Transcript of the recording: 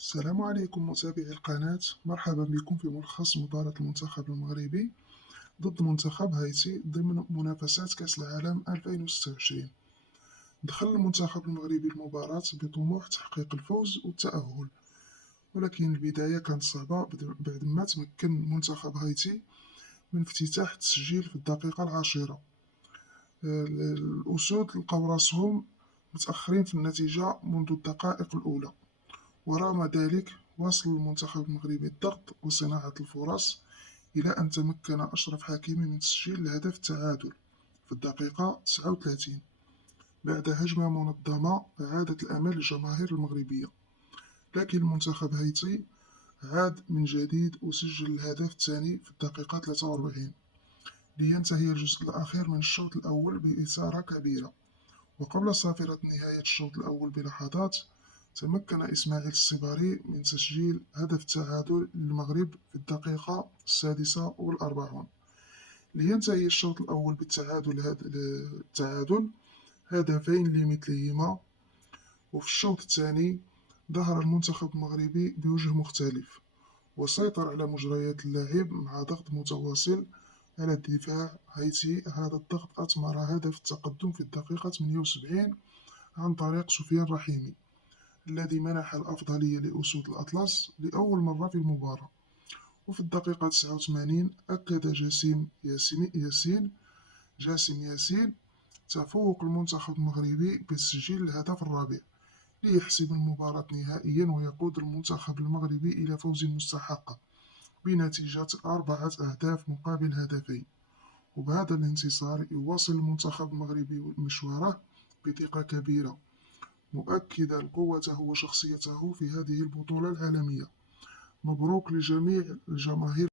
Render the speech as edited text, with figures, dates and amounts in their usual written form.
السلام عليكم متابعي القناة، مرحبا بكم في ملخص مباراة المنتخب المغربي ضد منتخب هايتي ضمن منافسات كأس العالم 2026. دخل المنتخب المغربي المباراة بطموح تحقيق الفوز والتأهل، ولكن البداية كانت صعبة بعد ما تمكن منتخب هايتي من افتتاح التسجيل في الدقيقة العاشرة. الأسود لقاو راسهم متأخرين في النتيجة منذ الدقائق الأولى، ورغم ذلك واصل المنتخب المغربي الضغط وصناعة الفرص إلى أن تمكن أشرف حكيمي من تسجيل هدف التعادل في الدقيقة 39 بعد هجمة منظمة أعادت الأمل للجماهير المغربية. لكن المنتخب هايتي عاد من جديد وسجل الهدف الثاني في الدقيقة 43 لينتهي الجزء الأخير من الشوط الأول بإثارة كبيرة. وقبل صافرة نهاية الشوط الأول بلحظات، تمكن إسماعيل الصباري من تسجيل هدف التعادل للمغرب في الدقيقة 46 لينتهي الشوط الأول بالتعادل هدفين لمثلهما. وفي الشوط الثاني ظهر المنتخب المغربي بوجه مختلف، وسيطر على مجريات اللعب مع ضغط متواصل على الدفاع هايتي. هذا الضغط أثمر هدف التقدم في الدقيقة 78 عن طريق سفيان رحيمي، الذي منح الأفضلية لأسود الأطلس لأول مرة في المباراة. وفي الدقيقة 89 أكد جاسم ياسين تفوق المنتخب المغربي بتسجيل الهدف الرابع ليحسم المباراة نهائيا ويقود المنتخب المغربي إلى فوز مستحق بنتيجة 4 أهداف مقابل هدفين. وبهذا الانتصار يواصل المنتخب المغربي مشواره بثقة كبيرة، مؤكدا قوته وشخصيته في هذه البطولة العالمية. مبروك لجميع الجماهير